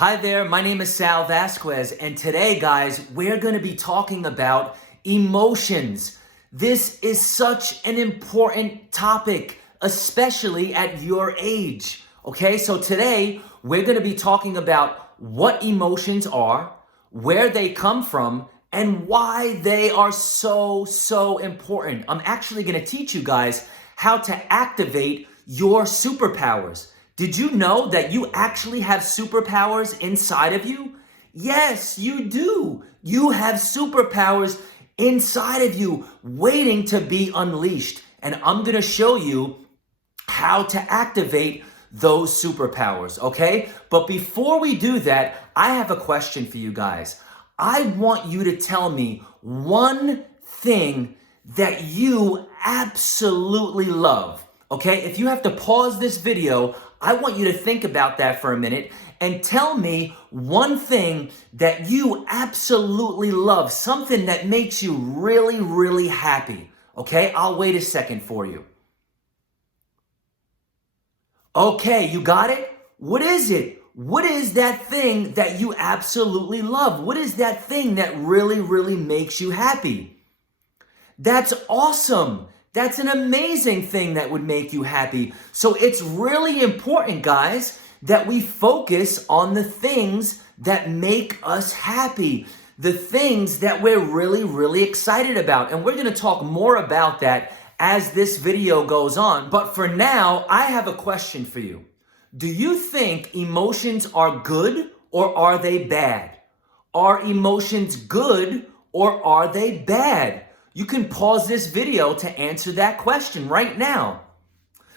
Hi there, my name is Sal Vasquez, and today, guys, we're going to be talking about emotions. This is such an important topic, especially at your age. Okay, so today we're going to be talking about what emotions are, where they come from, and why they are so important. I'm actually going to teach you guys how to activate your superpowers. Did you know that you actually have superpowers inside of you? Yes, you do. You have superpowers inside of you waiting to be unleashed. And I'm going to show you how to activate those superpowers, okay? But before we do that, I have a question for you guys. I want you to tell me one thing that you absolutely love, okay? If you have to pause this video, I want you to think about that for a minute and tell me one thing that you absolutely love, something that makes you really happy, okay? I'll wait a second for you. Okay, you got it? What is it? What is that thing that you absolutely love? What is that thing that really makes you happy? That's awesome. That's an amazing thing that would make you happy. So it's really important, guys, that we focus on the things that make us happy, the things that we're really excited about. And we're going to talk more about that as this video goes on. But for now, I have a question for you. Do you think emotions are good or are they bad? Are emotions good or are they bad? You can pause this video to answer that question right now.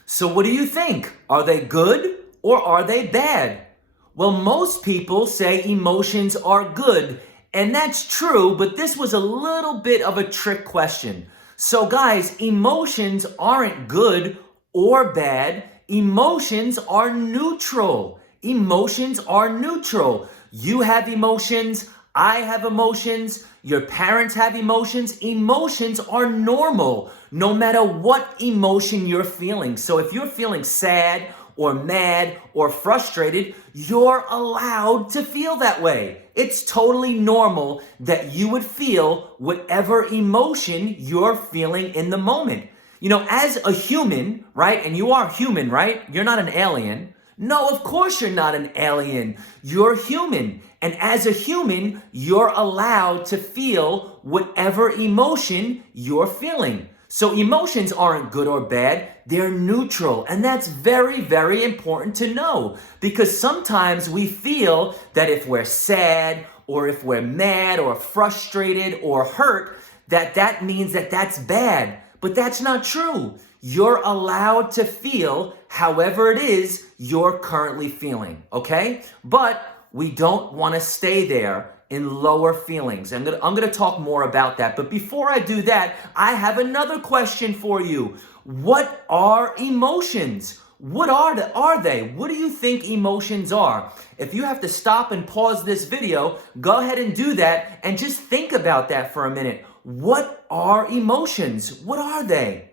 So what do you think? Are they good or are they bad? Well, most people say emotions are good, and that's true, but this was a little bit of a trick question. So guys, emotions aren't good or bad. Emotions are neutral. Emotions are neutral. You have emotions. I have emotions. Your parents have emotions. Emotions are normal, no matter what emotion you're feeling. So if you're feeling sad or mad or frustrated, you're allowed to feel that way. It's totally normal that you would feel whatever emotion you're feeling in the moment. You know, as a human, right? And you are human, right? You're not an alien. No, of course you're not an alien. You're human. And as a human, you're allowed to feel whatever emotion you're feeling. So emotions aren't good or bad. They're neutral. And that's very important to know. Because sometimes we feel that if we're sad or if we're mad or frustrated or hurt, that means that that's bad. But that's not true. You're allowed to feel however it is you're currently feeling, okay? But we don't want to stay there in lower feelings. I'm gonna talk more about that. But before I do that, I have another question for you. What are emotions? What are they? What do you think emotions are? If you have to stop and pause this video, go ahead and do that and just think about that for a minute. What are emotions? What are they?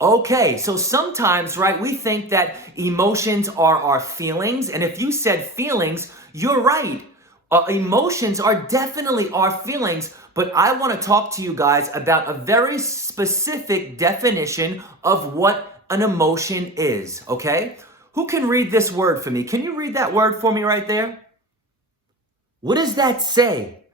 Okay, so sometimes, right, we think that emotions are our feelings. And if you said feelings, you're right. Emotions are definitely our feelings. But I want to talk to you guys about a very specific definition of what an emotion is, okay? Who can read this word for me? Can you read that word for me right there? What does that say?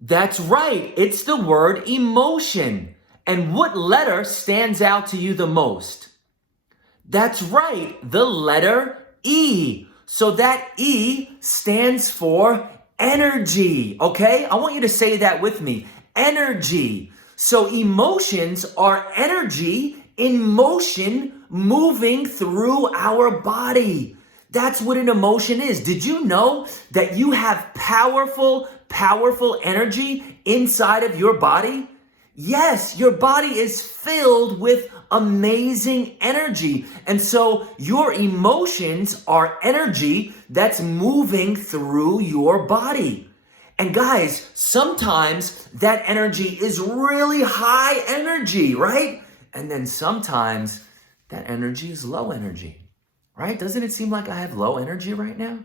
That's right. It's the word emotion. And what letter stands out to you the most? That's right, the letter E. So that E stands for energy, okay? I want you to say that with me, energy. So emotions are energy in motion moving through our body. That's what an emotion is. Did you know that you have powerful energy inside of your body? Yes, your body is filled with amazing energy. And so your emotions are energy that's moving through your body. And guys, sometimes that energy is really high energy, right? And then sometimes that energy is low energy, right? Doesn't it seem like I have low energy right now?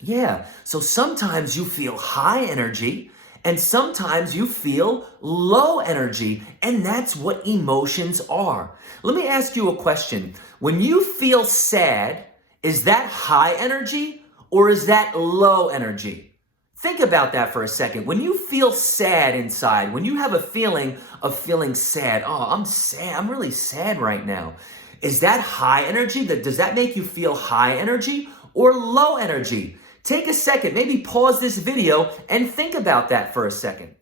Yeah, so sometimes you feel high energy and sometimes you feel low energy, and that's what emotions are. Let me ask you a question. When you feel sad, is that high energy or is that low energy? Think about that for a second. When you feel sad inside, when you have a feeling of feeling sad, oh, I'm sad, I'm really sad right now. Is that high energy? Does that make you feel high energy or low energy? Take a second, maybe pause this video and think about that for a second.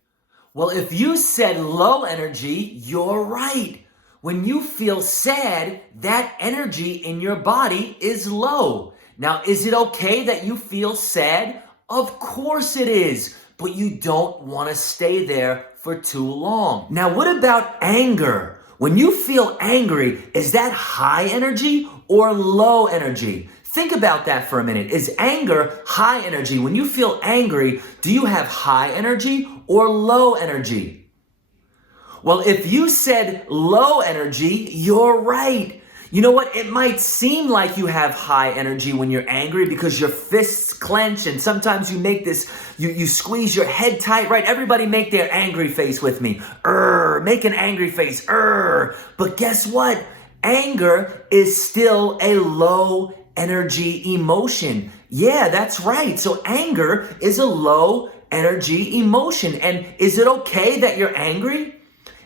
Well, if you said low energy, you're right. When you feel sad, that energy in your body is low. Now, is it okay that you feel sad? Of course it is, but you don't want to stay there for too long. Now, what about anger? When you feel angry, is that high energy or low energy? Think about that for a minute. Is anger high energy? When you feel angry, do you have high energy or low energy? Well, if you said low energy, you're right. You know what? It might seem like you have high energy when you're angry because your fists clench and sometimes you make this, you squeeze your head tight, right? Everybody make their angry face with me. Make an angry face. But guess what? Anger is still a low energy emotion. Yeah, that's right. So anger is a low energy emotion. And is it okay that you're angry?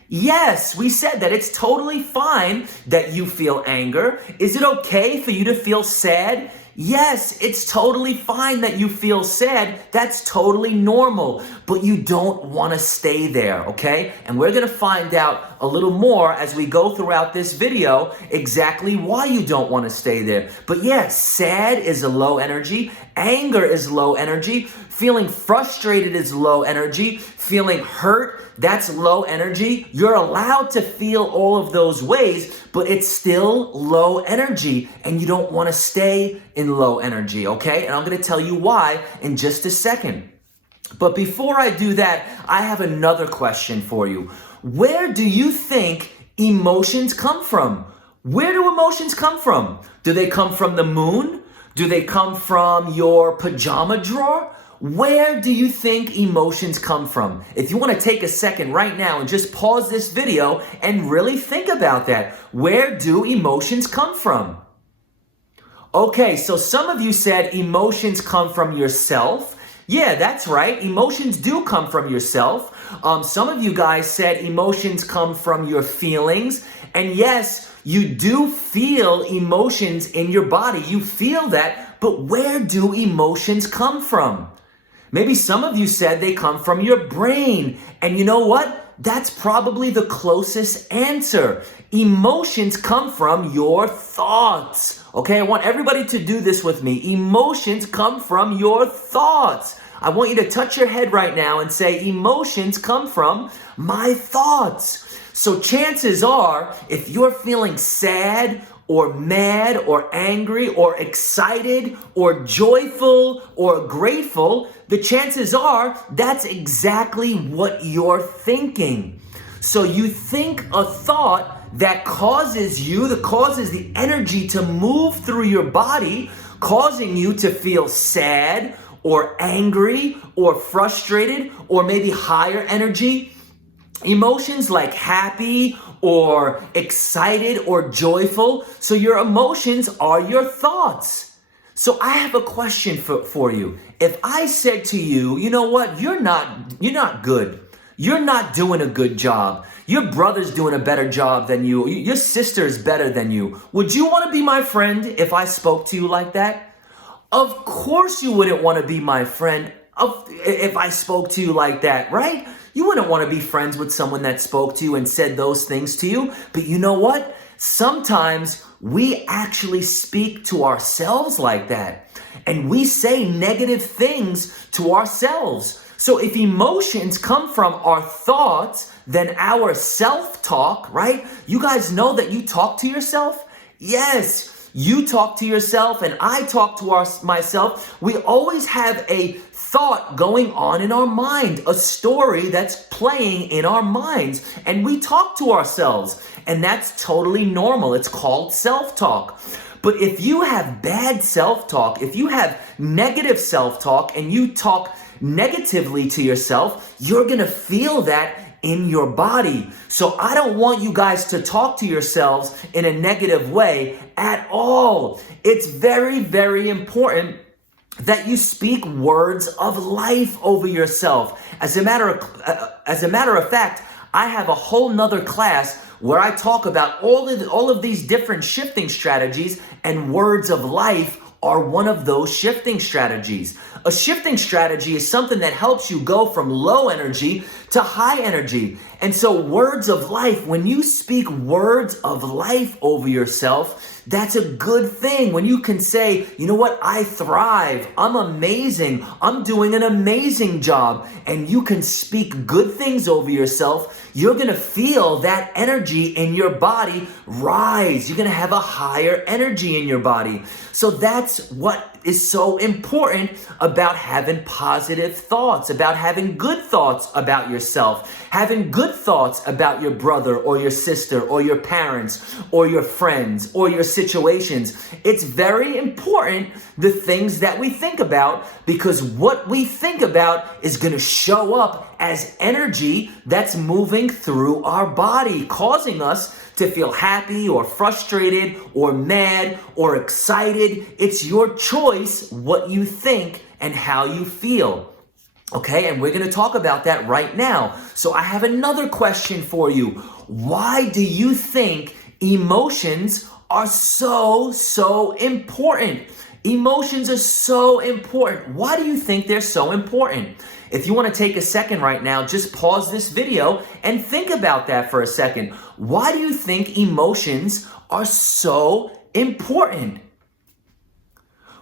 Yes, we said that it's totally fine that you feel anger. Is it okay for you to feel sad? Yes, it's totally fine that you feel sad. That's totally normal, but you don't want to stay there, okay? And we're going to find out a little more as we go throughout this video exactly why you don't want to stay there. But yeah, sad is a low energy. Anger is low energy. Feeling frustrated is low energy. Feeling hurt, that's low energy. You're allowed to feel all of those ways, but it's still low energy and you don't want to stay in low energy, okay? And I'm going to tell you why in just a second. But before I do that, I have another question for you. Where do you think emotions come from? Where do emotions come from? Do they come from the moon? Do they come from your pajama drawer? Where do you think emotions come from? If you want to take a second right now and just pause this video and really think about that. Where do emotions come from? Okay, so some of you said emotions come from yourself. Yeah, that's right. Emotions do come from yourself. Some of you guys said emotions come from your feelings. And yes, you do feel emotions in your body. You feel that, but where do emotions come from? Maybe some of you said they come from your brain. And you know what? That's probably the closest answer. Emotions come from your thoughts. Okay, I want everybody to do this with me. Emotions come from your thoughts. I want you to touch your head right now and say, emotions come from my thoughts. So chances are, if you're feeling sad or mad or angry or excited or joyful or grateful, the chances are that's exactly what you're thinking. So you think a thought that causes the energy to move through your body, causing you to feel sad or angry or frustrated or maybe higher energy emotions like happy or excited or joyful. So your emotions are your thoughts. So I have a question for you. If I said to you, you know what, you're not good. You're not doing a good job. Your brother's doing a better job than you. Your sister's better than you. Would you want to be my friend if I spoke to you like that? Of course you wouldn't want to be my friend if I spoke to you like that, right? You wouldn't want to be friends with someone that spoke to you and said those things to you. But you know what? Sometimes we actually speak to ourselves like that. And we say negative things to ourselves. So if emotions come from our thoughts, then our self-talk, right? You guys know that you talk to yourself? Yes, you talk to yourself and I talk to myself. We always have a thought going on in our mind, a story that's playing in our minds. And we talk to ourselves, and that's totally normal. It's called self-talk. But if you have bad self-talk, if you have negative self-talk and you talk negatively to yourself, you're going to feel that in your body. So I don't want you guys to talk to yourselves in a negative way at all. It's very, very important that you speak words of life over yourself. As a matter of fact, I have a whole nother class where I talk about all of these different shifting strategies, and words of life are one of those shifting strategies. A shifting strategy is something that helps you go from low energy to high energy. And so words of life, when you speak words of life over yourself, that's a good thing. When you can say, you know what, I thrive, I'm amazing, I'm doing an amazing job, and you can speak good things over yourself, you're going to feel that energy in your body rise. You're going to have a higher energy in your body. So that's what is so important about having positive thoughts, about having good thoughts about yourself, having good thoughts about your brother or your sister or your parents or your friends or your situations. It's very important, the things that we think about, because what we think about is going to show up as energy that's moving through our body, causing us to feel happy or frustrated or mad or excited. It's your choice what you think and how you feel. Okay, and we're going to talk about that right now. So I have another question for you. Why do you think emotions are so important? Emotions are so important. Why do you think they're so important? If you want to take a second right now, just pause this video and think about that for a second. Why do you think emotions are so important?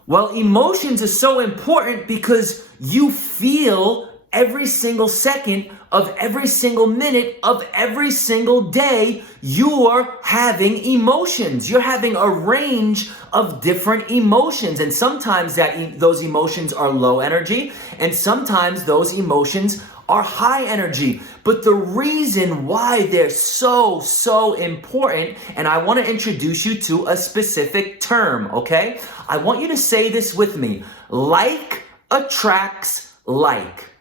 Well, emotions are so important because you feel every single second of every single minute of every single day, you're having emotions. You're having a range of different emotions. And sometimes those emotions are low energy, and sometimes those emotions are high energy. But the reason why they're so important, and I want to introduce you to a specific term, okay? I want you to say this with me. Like attracts like.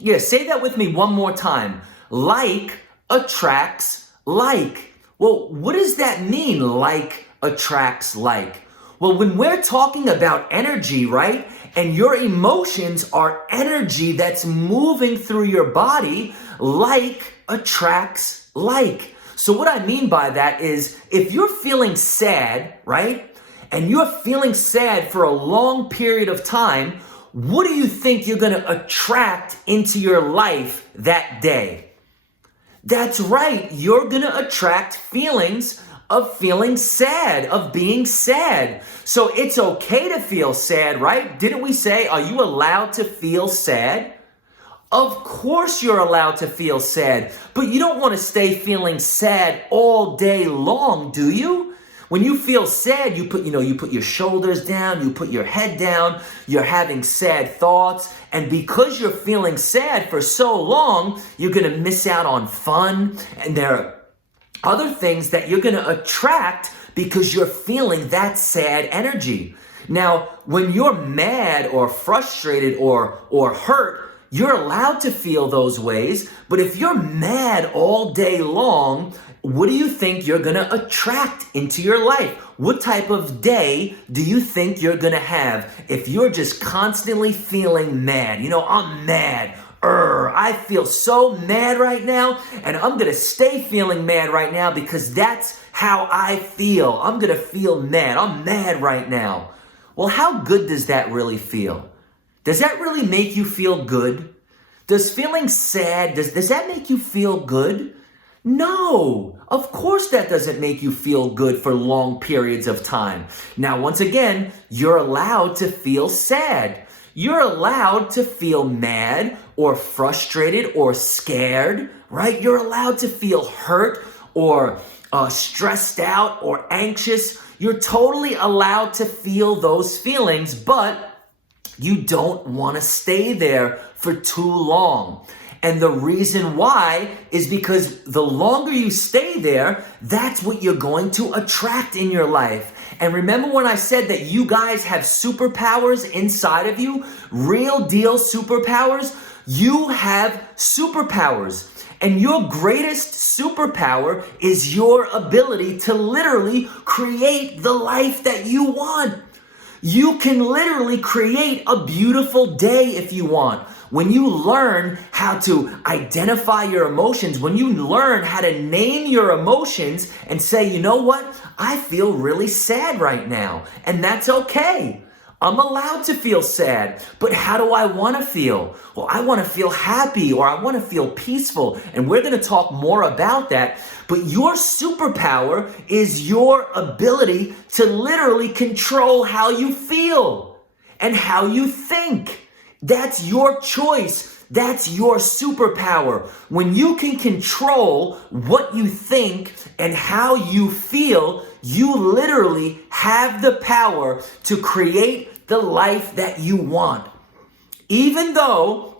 Yeah, say that with me one more time. Like attracts like. Well, what does that mean, like attracts like? Well, when we're talking about energy, right? And your emotions are energy that's moving through your body, like attracts like. So what I mean by that is, if you're feeling sad, right? And you're feeling sad for a long period of time, what do you think you're going to attract into your life that day? That's right. You're going to attract feelings of feeling sad, of being sad. So it's okay to feel sad, right? Didn't we say, are you allowed to feel sad? Of course you're allowed to feel sad, but you don't want to stay feeling sad all day long, do you? When you feel sad, you put your shoulders down, you put your head down, you're having sad thoughts, and because you're feeling sad for so long, you're going to miss out on fun, and there are other things that you're going to attract because you're feeling that sad energy. Now, when you're mad or frustrated or hurt, you're allowed to feel those ways, but if you're mad all day long, what do you think you're going to attract into your life? What type of day do you think you're going to have if you're just constantly feeling mad? You know, I'm mad. I feel so mad right now, and I'm going to stay feeling mad right now because that's how I feel. I'm going to feel mad. I'm mad right now. Well, how good does that really feel? Does that really make you feel good? Does feeling sad, does that make you feel good? No, of course that doesn't make you feel good for long periods of time. Now, once again, you're allowed to feel sad. You're allowed to feel mad or frustrated or scared, right? You're allowed to feel hurt or stressed out or anxious. You're totally allowed to feel those feelings, but You don't want to stay there for too long. And the reason why is because the longer you stay there, that's what you're going to attract in your life. And remember when I said that you guys have superpowers inside of you, real deal superpowers? You have superpowers. And your greatest superpower is your ability to literally create the life that you want. You can literally create a beautiful day if you want. When you learn how to identify your emotions, when you learn how to name your emotions and say, you know what? I feel really sad right now, and that's okay. I'm allowed to feel sad, but how do I want to feel? Well, I want to feel happy, or I want to feel peaceful, and we're going to talk more about that. But your superpower is your ability to literally control how you feel and how you think. That's your choice. That's your superpower. When you can control what you think and how you feel, you literally have the power to create the life that you want. Even though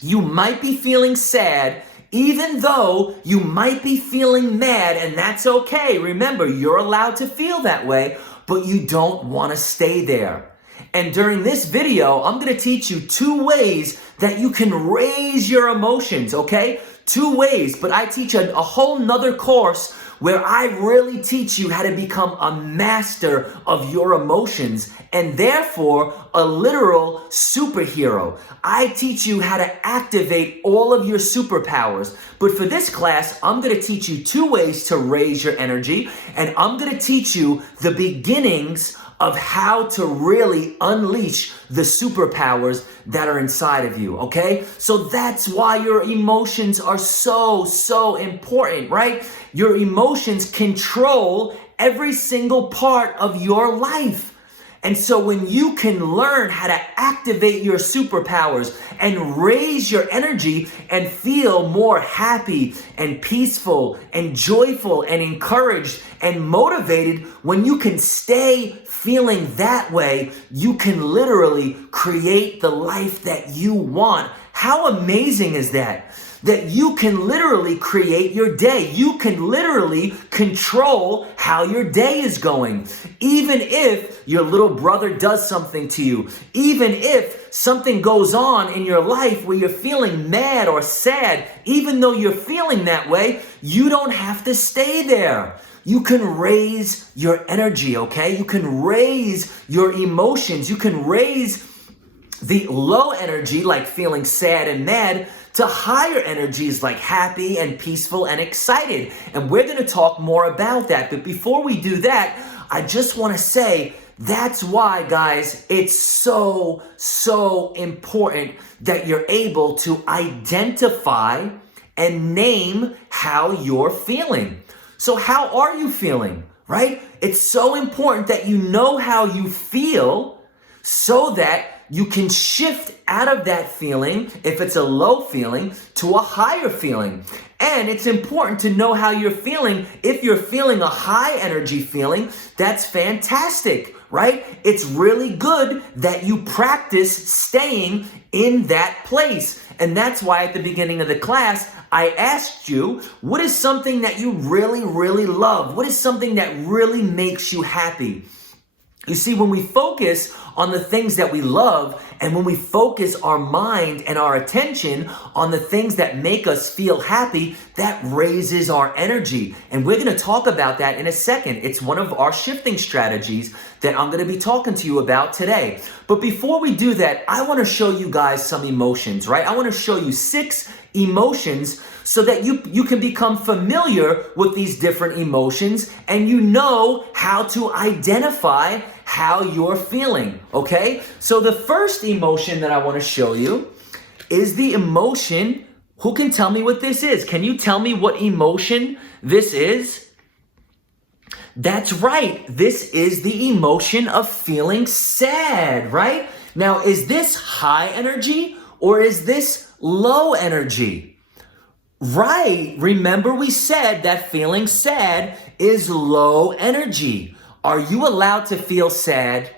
you might be feeling sad, even though you might be feeling mad, and that's okay. Remember, you're allowed to feel that way, but you don't want to stay there. And during this video, I'm going to teach you 2 ways that you can raise your emotions, okay? 2 ways, but I teach a whole nother course where I really teach you how to become a master of your emotions and therefore a literal superhero. I teach you how to activate all of your superpowers. But for this class, I'm going to teach you 2 ways to raise your energy, and I'm going to teach you the beginnings of how to really unleash the superpowers that are inside of you, okay? So that's why your emotions are so important, right? Your emotions control every single part of your life. And so when you can learn how to activate your superpowers and raise your energy and feel more happy and peaceful and joyful and encouraged and motivated, when you can stay feeling that way, you can literally create the life that you want. How amazing is that? That you can literally create your day. You can literally control how your day is going. Even if your little brother does something to you, even if something goes on in your life where you're feeling mad or sad, even though you're feeling that way, you don't have to stay there. You can raise your energy, okay? You can raise your emotions. You can raise the low energy, like feeling sad and mad, to higher energies like happy and peaceful and excited. And we're going to talk more about that. But before we do that, I just want to say that's why, guys, it's so important that you're able to identify and name how you're feeling. So how are you feeling, right? It's so important that you know how you feel so that you can shift out of that feeling, if it's a low feeling, to a higher feeling. And it's important to know how you're feeling. If you're feeling a high energy feeling, that's fantastic, right? It's really good that you practice staying in that place. And that's why at the beginning of the class, I asked you, what is something that you really love? What is something that really makes you happy? You see, when we focus on the things that we love, and when we focus our mind and our attention on the things that make us feel happy, that raises our energy. And we're going to talk about that in a second. It's one of our shifting strategies that I'm going to be talking to you about today. But before we do that, I want to show you guys some emotions, right? I want to show you 6 emotions so that you can become familiar with these different emotions and you know how to identify how you're feeling, okay? So the first emotion that I want to show you is the emotion. Who can tell me what this is? Can you tell me what emotion this is? That's right. This is the emotion of feeling sad, right? Now, is this high energy or is this low energy? Right. Remember we said that feeling sad is low energy. Are you allowed to feel sad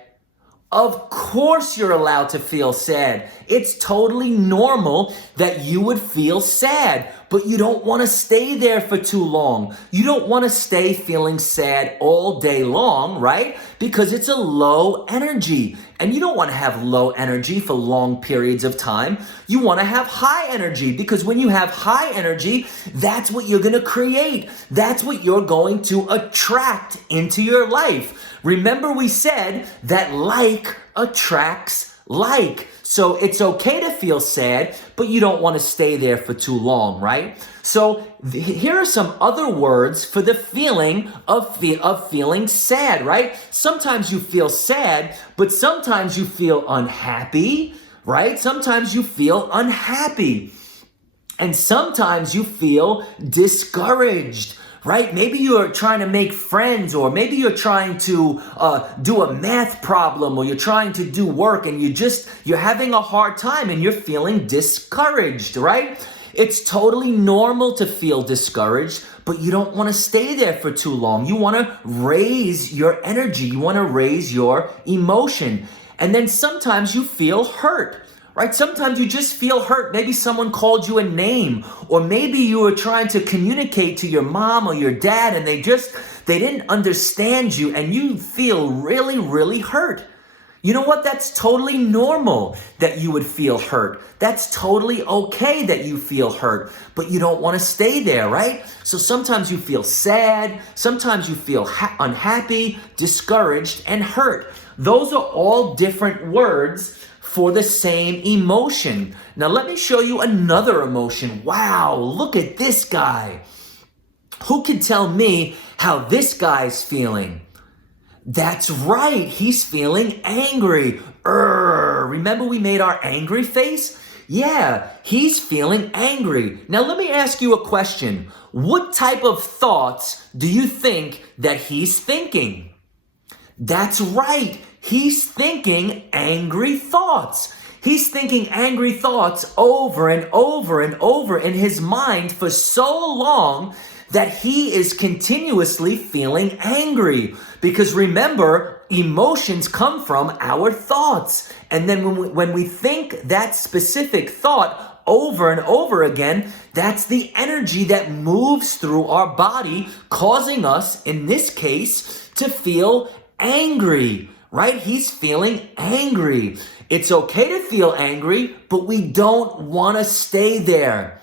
Of course you're allowed to feel sad. It's totally normal that you would feel sad, but you don't want to stay there for too long. You don't want to stay feeling sad all day long, right? Because it's a low energy. And you don't want to have low energy for long periods of time. You want to have high energy, because when you have high energy, that's what you're going to create. That's what you're going to attract into your life. Remember, we said that like attracts like. So it's okay to feel sad, but you don't want to stay there for too long, right? So here are some other words for the feeling of feeling sad, right? Sometimes you feel sad, but sometimes you feel unhappy, right? Sometimes you feel unhappy. And sometimes you feel discouraged, right? Maybe you're trying to make friends, or maybe you're trying to do a math problem, or you're trying to do work and you're having a hard time and you're feeling discouraged, right? It's totally normal to feel discouraged, but you don't want to stay there for too long. You want to raise your energy. You want to raise your emotion. And then sometimes you feel hurt. Right? Sometimes you just feel hurt. Maybe someone called you a name, or maybe you were trying to communicate to your mom or your dad and they didn't understand you, and you feel really, really hurt. You know what? That's totally normal that you would feel hurt. That's totally okay that you feel hurt, but you don't want to stay there, right? So sometimes you feel sad, sometimes you feel unhappy, discouraged, and hurt. Those are all different words for the same emotion. Now let me show you another emotion. Wow, look at this guy. Who can tell me how this guy's feeling? That's right, he's feeling angry. Remember we made our angry face? Yeah, he's feeling angry. Now let me ask you a question. What type of thoughts do you think that he's thinking? That's right. He's thinking angry thoughts. He's thinking angry thoughts over and over and over in his mind for so long that he is continuously feeling angry. Because remember, emotions come from our thoughts. And then when we think that specific thought over and over again, that's the energy that moves through our body, causing us, in this case, to feel angry. Right? He's feeling angry. It's okay to feel angry, but we don't want to stay there.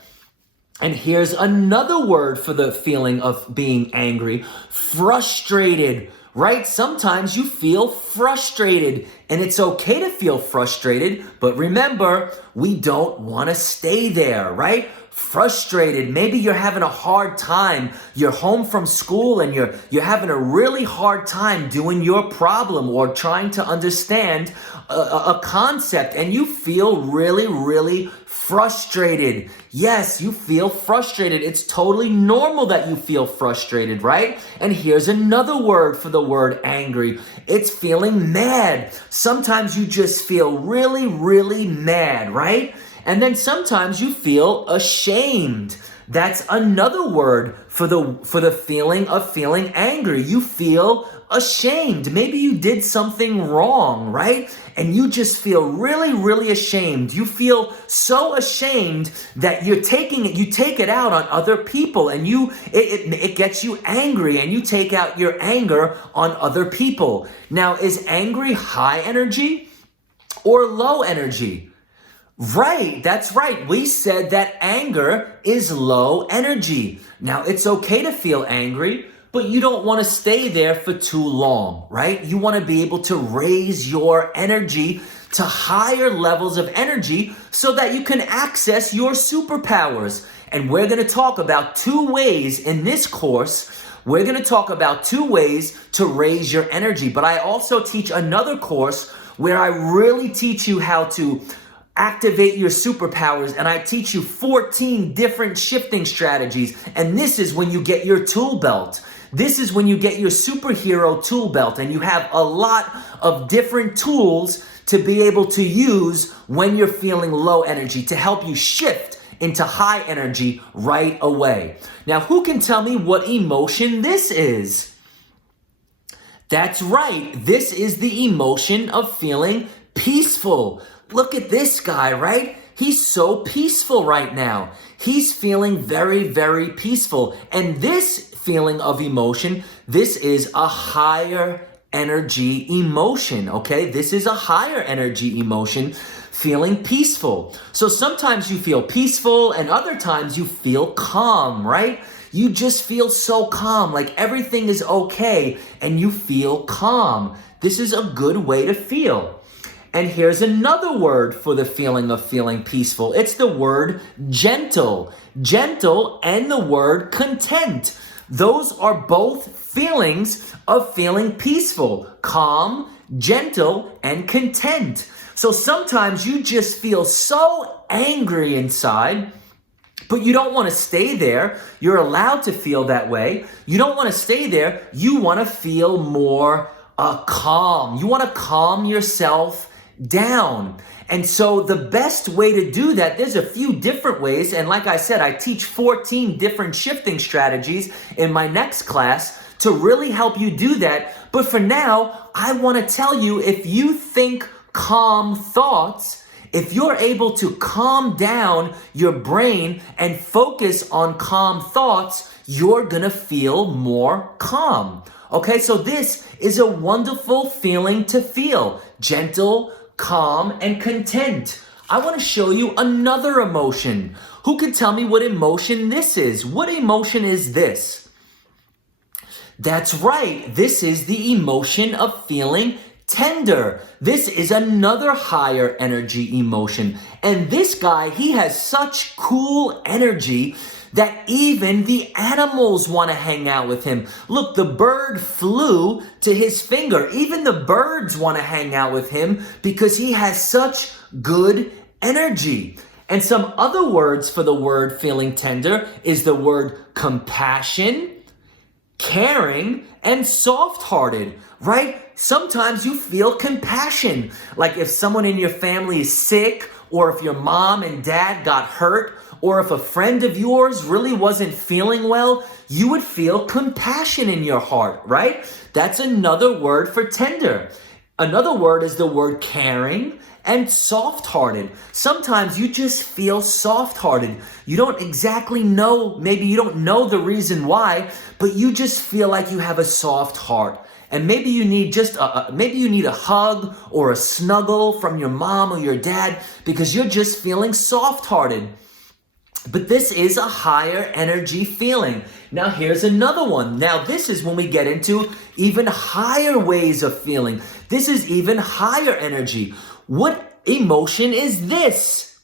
And here's another word for the feeling of being angry: frustrated, right? Sometimes you feel frustrated, and it's okay to feel frustrated, but remember, we don't want to stay there, right? Frustrated. Maybe you're having a hard time. You're home from school and you're having a really hard time doing your problem or trying to understand a concept, and you feel really, really frustrated. Yes, you feel frustrated. It's totally normal that you feel frustrated, right? And here's another word for the word angry. It's feeling mad. Sometimes you just feel really, really mad, right? And then sometimes you feel ashamed. That's another word for the feeling of feeling angry. You feel ashamed. Maybe you did something wrong, right? And you just feel really, really ashamed. You feel so ashamed that you take it out on other people, and it gets you angry, and you take out your anger on other people. Now, is angry high energy or low energy? Right, that's right. We said that anger is low energy. Now, it's okay to feel angry, but you don't want to stay there for too long, right? You want to be able to raise your energy to higher levels of energy so that you can access your superpowers. And we're going to talk about 2 ways in this course. We're going to talk about 2 ways to raise your energy. But I also teach another course where I really teach you how to activate your superpowers, and I teach you 14 different shifting strategies. And this is when you get your tool belt. This is when you get your superhero tool belt, and you have a lot of different tools to be able to use when you're feeling low energy to help you shift into high energy right away. Now, who can tell me what emotion this is? That's right. This is the emotion of feeling peaceful. Look at this guy, right? He's so peaceful right now. He's feeling very, very peaceful. And this feeling of emotion, this is a higher energy emotion, okay? This is a higher energy emotion, feeling peaceful. So sometimes you feel peaceful and other times you feel calm, right? You just feel so calm, like everything is okay and you feel calm. This is a good way to feel. And here's another word for the feeling of feeling peaceful. It's the word gentle. Gentle and the word content. Those are both feelings of feeling peaceful. Calm, gentle, and content. So sometimes you just feel so angry inside, but you don't want to stay there. You're allowed to feel that way. You don't want to stay there. You want to feel more calm. You want to calm yourself down. And so the best way to do that, there's a few different ways. And like I said, I teach 14 different shifting strategies in my next class to really help you do that. But for now, I want to tell you, if you think calm thoughts, if you're able to calm down your brain and focus on calm thoughts, you're gonna feel more calm. Okay, so this is a wonderful feeling to feel. Gentle, calm, and content. I want to show you another emotion. Who can tell me what emotion this is? What emotion is this? That's right. This is the emotion of feeling tender. This is another higher energy emotion. And this guy, he has such cool energy that even the animals want to hang out with him. Look, the bird flew to his finger. Even the birds want to hang out with him because he has such good energy. And some other words for the word feeling tender is the word compassion, caring, and soft-hearted, right? Sometimes you feel compassion. Like if someone in your family is sick, or if your mom and dad got hurt, or if a friend of yours really wasn't feeling well, you would feel compassion in your heart, right? That's another word for tender. Another word is the word caring and soft-hearted. Sometimes you just feel soft-hearted. You don't exactly know, maybe you don't know the reason why, but you just feel like you have a soft heart. And maybe you need maybe you need a hug or a snuggle from your mom or your dad because you're just feeling soft-hearted. But this is a higher energy feeling. Now here's another one. Now this is when we get into even higher ways of feeling. This is even higher energy. What emotion is this?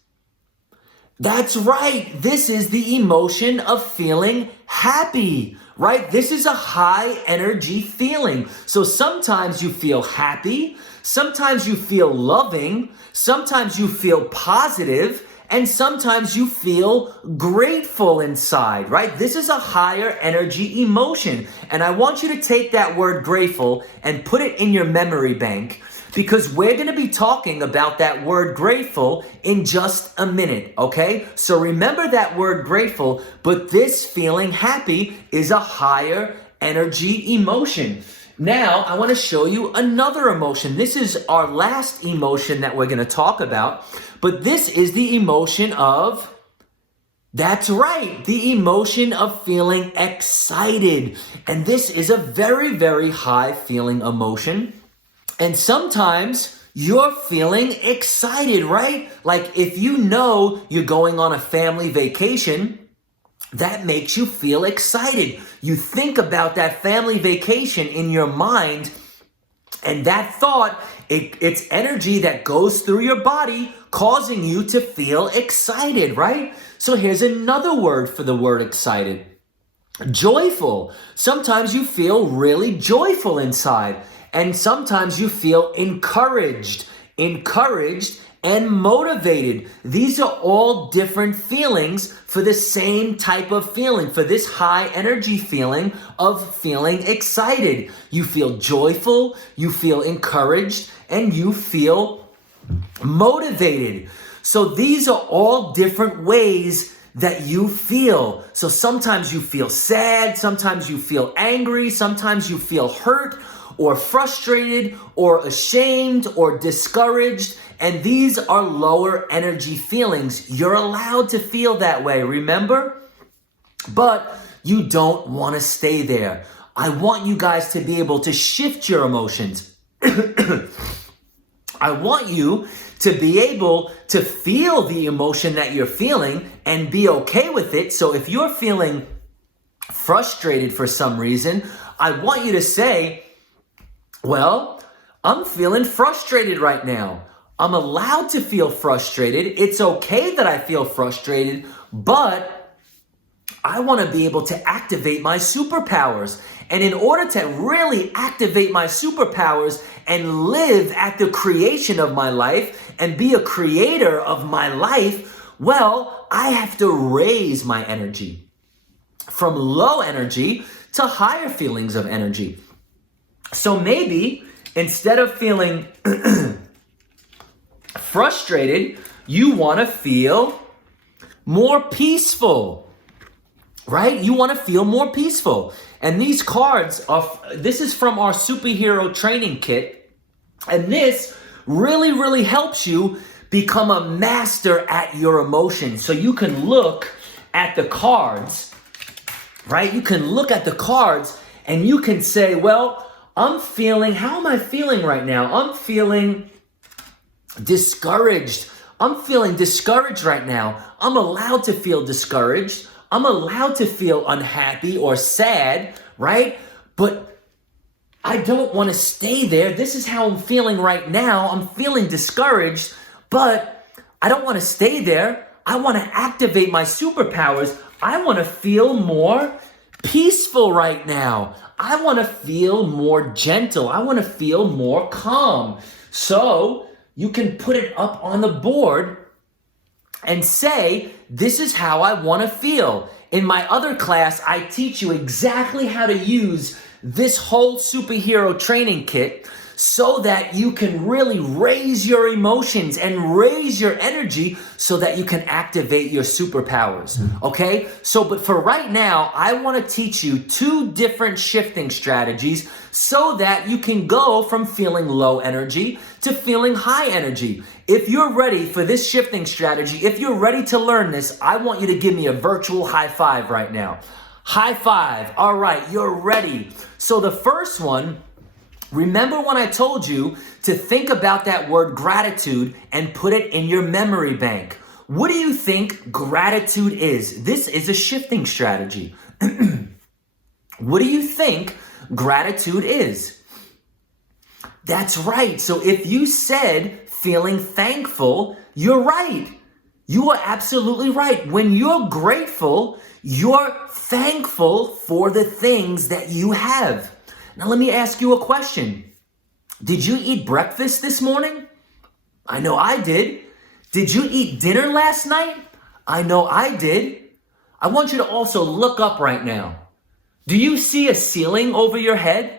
That's right. This is the emotion of feeling happy, right? This is a high energy feeling. So sometimes you feel happy, sometimes you feel loving, sometimes you feel positive, and sometimes you feel grateful inside, right? This is a higher energy emotion. And I want you to take that word grateful and put it in your memory bank because we're going to be talking about that word grateful in just a minute, okay? So remember that word grateful, but this feeling happy is a higher energy emotion. Now, I want to show you another emotion. This is our last emotion that we're going to talk about, but this is the emotion of, that's right, the emotion of feeling excited. And this is a very, very high feeling emotion. And sometimes you're feeling excited, right? Like if you know you're going on a family vacation, that makes you feel excited. You think about that family vacation in your mind, and that thought, it's energy that goes through your body, causing you to feel excited, right? So here's another word for the word excited. Joyful. Sometimes you feel really joyful inside, and sometimes you feel encouraged and motivated. These are all different feelings for the same type of feeling, for this high energy feeling of feeling excited. You feel joyful, you feel encouraged, and you feel motivated. So these are all different ways that you feel. So sometimes you feel sad, sometimes you feel angry, sometimes you feel hurt, or frustrated or ashamed or discouraged. And these are lower energy feelings. You're allowed to feel that way, remember? But you don't want to stay there. I want you guys to be able to shift your emotions. I want you to be able to feel the emotion that you're feeling and be okay with it. So if you're feeling frustrated for some reason, I want you to say, well, I'm feeling frustrated right now. I'm allowed to feel frustrated. It's okay that I feel frustrated, but I want to be able to activate my superpowers. And in order to really activate my superpowers and live at the creation of my life and be a creator of my life, well, I have to raise my energy from low energy to higher feelings of energy. So maybe instead of feeling frustrated, you want to feel more peaceful, right? You want to feel more peaceful. And these cards this is from our superhero training kit. And this really helps you become a master at your emotions. So you can look at the cards, right? You can look at the cards and you can say, well, how am I feeling right now? I'm feeling discouraged. I'm feeling discouraged right now. I'm allowed to feel discouraged. I'm allowed to feel unhappy or sad, right? But I don't want to stay there. This is how I'm feeling right now. I'm feeling discouraged, but I don't want to stay there. I want to activate my superpowers. I want to feel more peaceful right now. I want to feel more gentle. I want to feel more calm. So you can put it up on the board and say, this is how I want to feel. In my other class, I teach you exactly how to use this whole superhero training kit so that you can really raise your emotions and raise your energy so that you can activate your superpowers, okay? So, but for right now, I want to teach you 2 different shifting strategies so that you can go from feeling low energy to feeling high energy. If you're ready for this shifting strategy, if you're ready to learn this, I want you to give me a virtual high five right now. High five. All right, you're ready. So the first one, remember when I told you to think about that word gratitude and put it in your memory bank? What do you think gratitude is? This is a shifting strategy. What do you think gratitude is? That's right. So if you said feeling thankful, you're right. You are absolutely right. When you're grateful, you're thankful for the things that you have. Now, let me ask you a question. Did you eat breakfast this morning? I know I did. Did you eat dinner last night? I know I did. I want you to also look up right now. Do you see a ceiling over your head?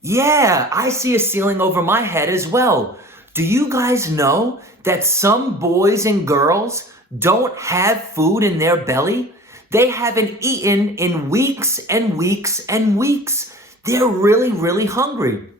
Yeah, I see a ceiling over my head as well. Do you guys know that some boys and girls don't have food in their belly? They haven't eaten in weeks and weeks and weeks. They're really hungry.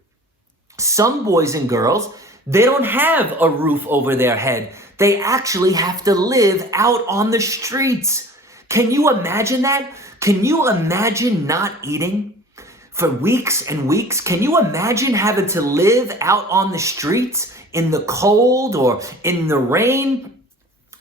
Some boys and girls, they don't have a roof over their head. They actually have to live out on the streets. Can you imagine that? Can you imagine not eating for weeks and weeks? Can you imagine having to live out on the streets in the cold or in the rain?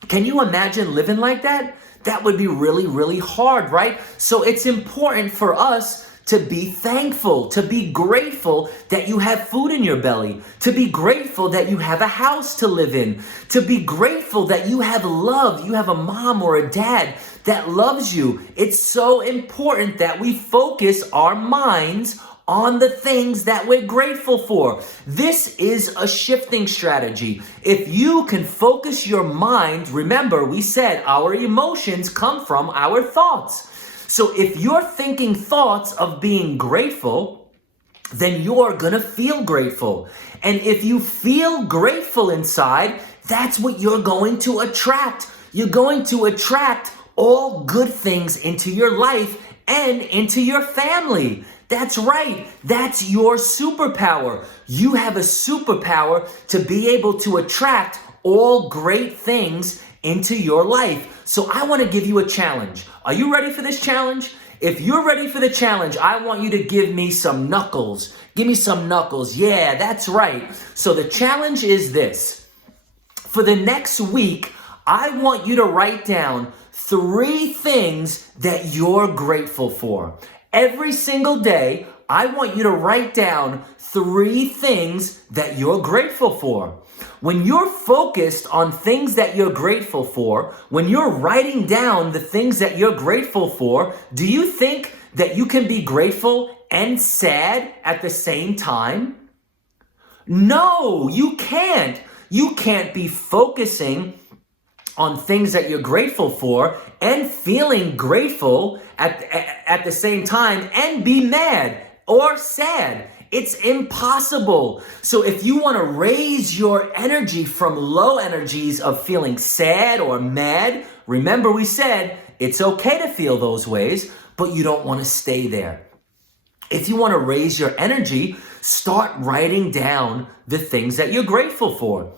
Can you imagine living like that? That would be really hard, right? So it's important for us to be thankful, to be grateful that you have food in your belly, to be grateful that you have a house to live in, to be grateful that you have love, you have a mom or a dad that loves you. It's so important that we focus our minds on the things that we're grateful for. This is a shifting strategy. If you can focus your mind, remember we said our emotions come from our thoughts. So if you're thinking thoughts of being grateful, then you're gonna feel grateful. And if you feel grateful inside, that's what you're going to attract. You're going to attract all good things into your life and into your family. That's right. That's your superpower. You have a superpower to be able to attract all great things into your life. So I want to give you a challenge. Are you ready for this challenge? If you're ready for the challenge, I want you to give me some knuckles. Give me some knuckles. Yeah, that's right. So the challenge is this. For the next week, I want you to write down 3 things that you're grateful for. Every single day, I want you to write down 3 things that you're grateful for. When you're focused on things that you're grateful for, when you're writing down the things that you're grateful for, do you think that you can be grateful and sad at the same time? No, you can't. You can't be focusing on things that you're grateful for and feeling grateful at the same time and be mad or sad. It's impossible. So if you want to raise your energy from low energies of feeling sad or mad, remember we said it's okay to feel those ways, but you don't want to stay there. If you want to raise your energy, start writing down the things that you're grateful for.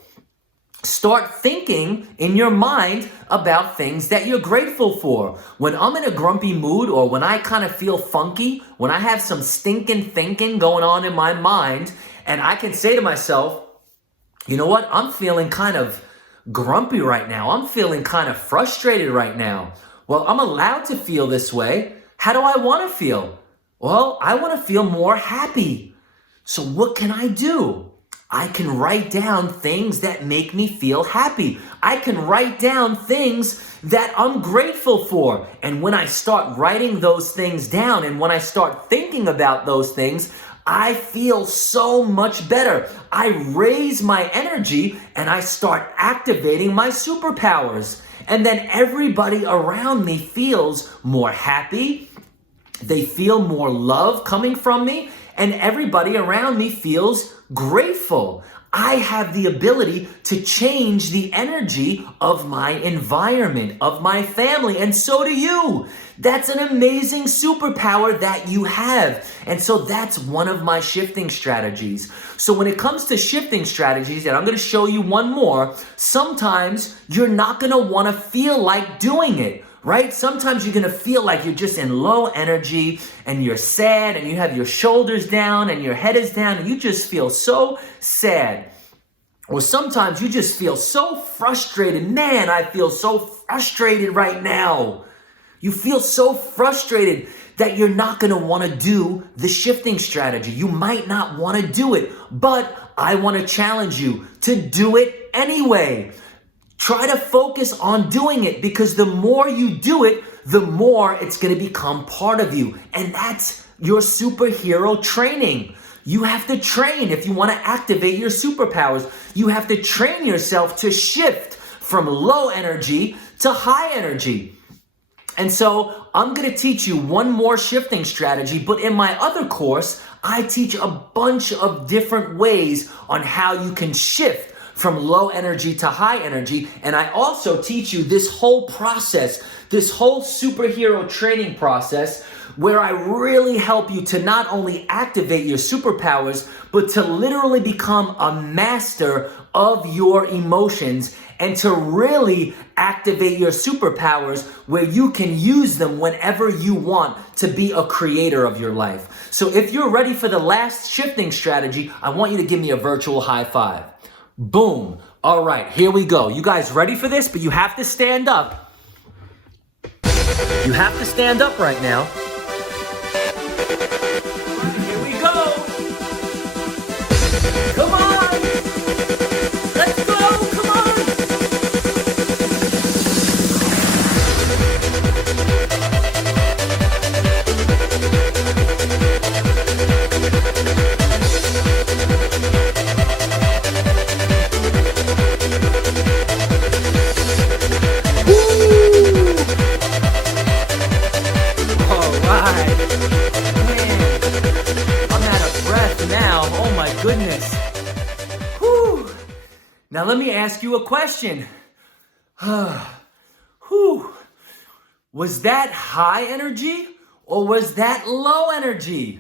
Start thinking in your mind about things that you're grateful for. When I'm in a grumpy mood or when I kind of feel funky, when I have some stinking thinking going on in my mind, and I can say to myself, you know what? I'm feeling kind of grumpy right now. I'm feeling kind of frustrated right now. Well, I'm allowed to feel this way. How do I want to feel? Well, I want to feel more happy. So what can I do? I can write down things that make me feel happy. I can write down things that I'm grateful for. And when I start writing those things down and when I start thinking about those things, I feel so much better. I raise my energy and I start activating my superpowers. And then everybody around me feels more happy. They feel more love coming from me. And everybody around me feels grateful. I have the ability to change the energy of my environment, of my family, and so do you. That's an amazing superpower that you have. And so that's one of my shifting strategies. So when it comes to shifting strategies, and I'm going to show you one more, sometimes you're not going to want to feel like doing it. Right? Sometimes you're going to feel like you're just in low energy and you're sad and you have your shoulders down and your head is down and you just feel so sad. Or sometimes you just feel so frustrated. Man, I feel so frustrated right now. You feel so frustrated that you're not going to want to do the shifting strategy. You might not want to do it, but I want to challenge you to do it anyway. Try to focus on doing it because the more you do it, the more it's going to become part of you. And that's your superhero training. You have to train if you want to activate your superpowers. You have to train yourself to shift from low energy to high energy. And so I'm going to teach you one more shifting strategy, but in my other course, I teach a bunch of different ways on how you can shift from low energy to high energy. And I also teach you this whole process, this whole superhero training process, where I really help you to not only activate your superpowers, but to literally become a master of your emotions and to really activate your superpowers where you can use them whenever you want to be a creator of your life. So if you're ready for the last shifting strategy, I want you to give me a virtual high five. Boom. All right, here we go. You guys ready for this? But you have to stand up. You have to stand up right now. Here we go. Come on. Let's go. Come on. Goodness. Whew. Now let me ask you a question. Whew. Was that high energy or was that low energy?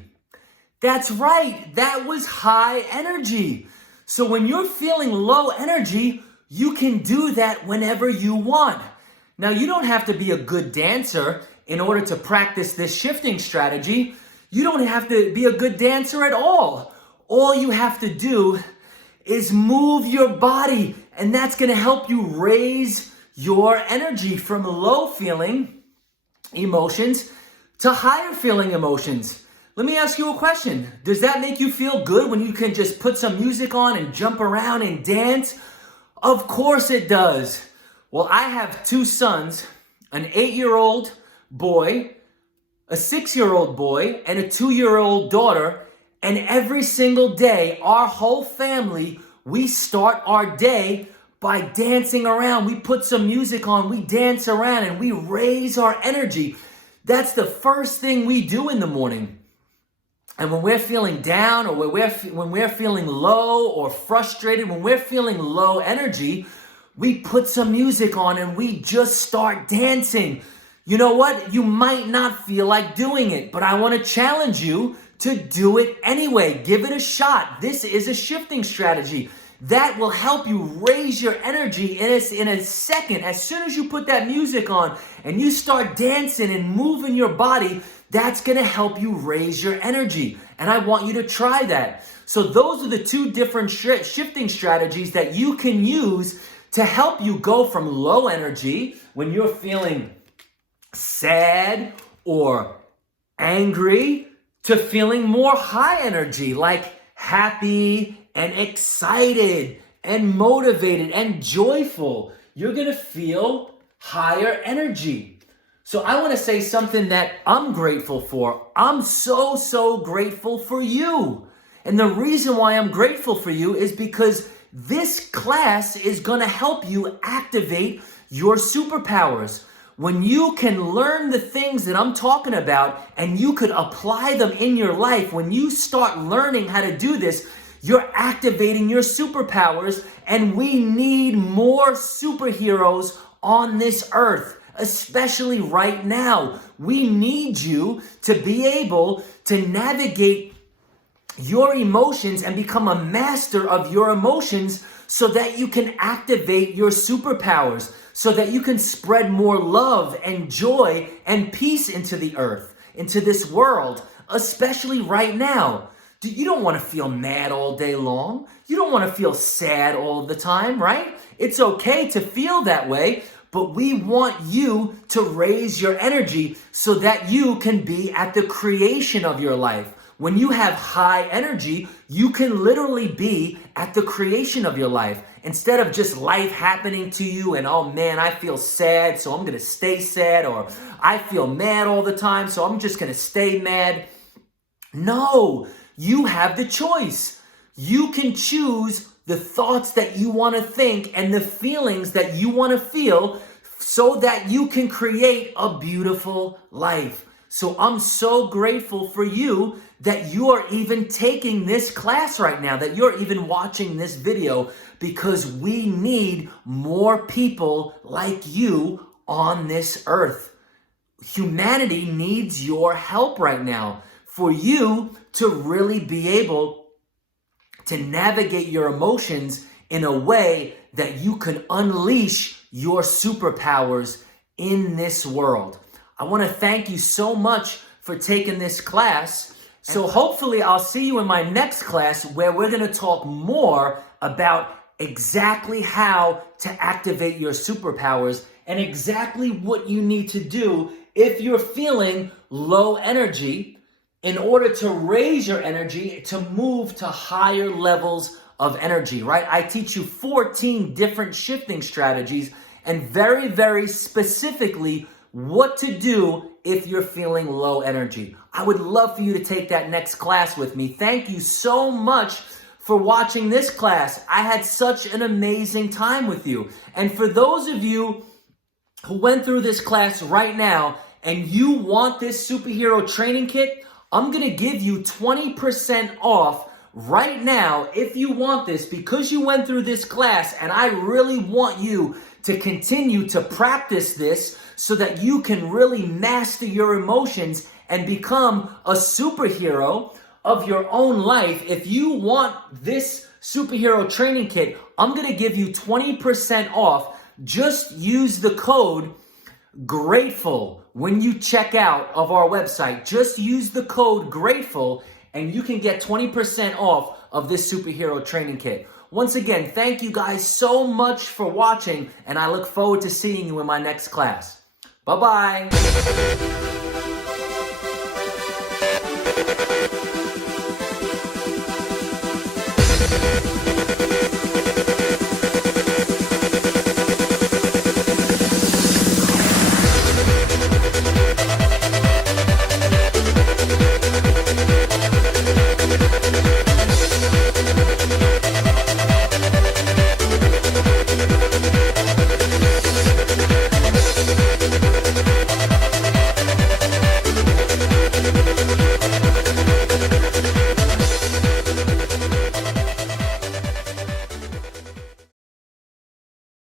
That's right. That was high energy. So when you're feeling low energy, you can do that whenever you want. Now, you don't have to be a good dancer in order to practice this shifting strategy. You don't have to be a good dancer at all. All you have to do is move your body, and that's going to help you raise your energy from low feeling emotions to higher feeling emotions. Let me ask you a question. Does that make you feel good when you can just put some music on and jump around and dance? Of course it does. Well, I have two sons, an 8-year-old boy, a 6-year-old boy, and a 2-year-old daughter. And every single day, our whole family, we start our day by dancing around. We put some music on, we dance around, and we raise our energy. That's the first thing we do in the morning. And when we're feeling down, or when we're feeling low or frustrated, when we're feeling low energy, we put some music on and we just start dancing. You know what? You might not feel like doing it, but I want to challenge you to do it anyway. Give it a shot. This is a shifting strategy that will help you raise your energy in a second. As soon as you put that music on and you start dancing and moving your body, that's going to help you raise your energy. And I want you to try that. So those are the two different shifting strategies that you can use to help you go from low energy when you're feeling sad or angry to feeling more high energy, like happy and excited and motivated and joyful. You're going to feel higher energy. So I want to say something that I'm grateful for. I'm so grateful for you. And the reason why I'm grateful for you is because this class is going to help you activate your superpowers. When you can learn the things that I'm talking about and you could apply them in your life, when you start learning how to do this, you're activating your superpowers, and we need more superheroes on this earth, especially right now. We need you to be able to navigate your emotions and become a master of your emotions so that you can activate your superpowers, so that you can spread more love and joy and peace into the earth, into this world, especially right now. You don't want to feel mad all day long. You don't want to feel sad all the time, right? It's okay to feel that way, but we want you to raise your energy so that you can be at the creation of your life. When you have high energy, you can literally be at the creation of your life. Instead of just life happening to you and, oh man, I feel sad, so I'm going to stay sad, or I feel mad all the time, so I'm just going to stay mad. No, you have the choice. You can choose the thoughts that you want to think and the feelings that you want to feel so that you can create a beautiful life. So I'm so grateful for you that you are even taking this class right now, that you're even watching this video, because we need more people like you on this earth. Humanity needs your help right now for you to really be able to navigate your emotions in a way that you can unleash your superpowers in this world. I want to thank you so much for taking this class. So hopefully I'll see you in my next class, where we're going to talk more about exactly how to activate your superpowers and exactly what you need to do if you're feeling low energy in order to raise your energy to move to higher levels of energy, right? I teach you 14 different shifting strategies and very specifically what to do if you're feeling low energy. I would love for you to take that next class with me. Thank you so much for watching this class. I had such an amazing time with you. And for those of you who went through this class right now and you want this superhero training kit, I'm going to give you 20% off right now if you want this, because you went through this class, and I really want you to continue to practice this so that you can really master your emotions and become a superhero of your own life, if you want this superhero training kit, I'm going to give you 20% off. Just use the code GRATEFUL when you check out of our website. Just use the code GRATEFUL and you can get 20% off of this superhero training kit. Once again, thank you guys so much for watching, and I look forward to seeing you in my next class. Bye-bye.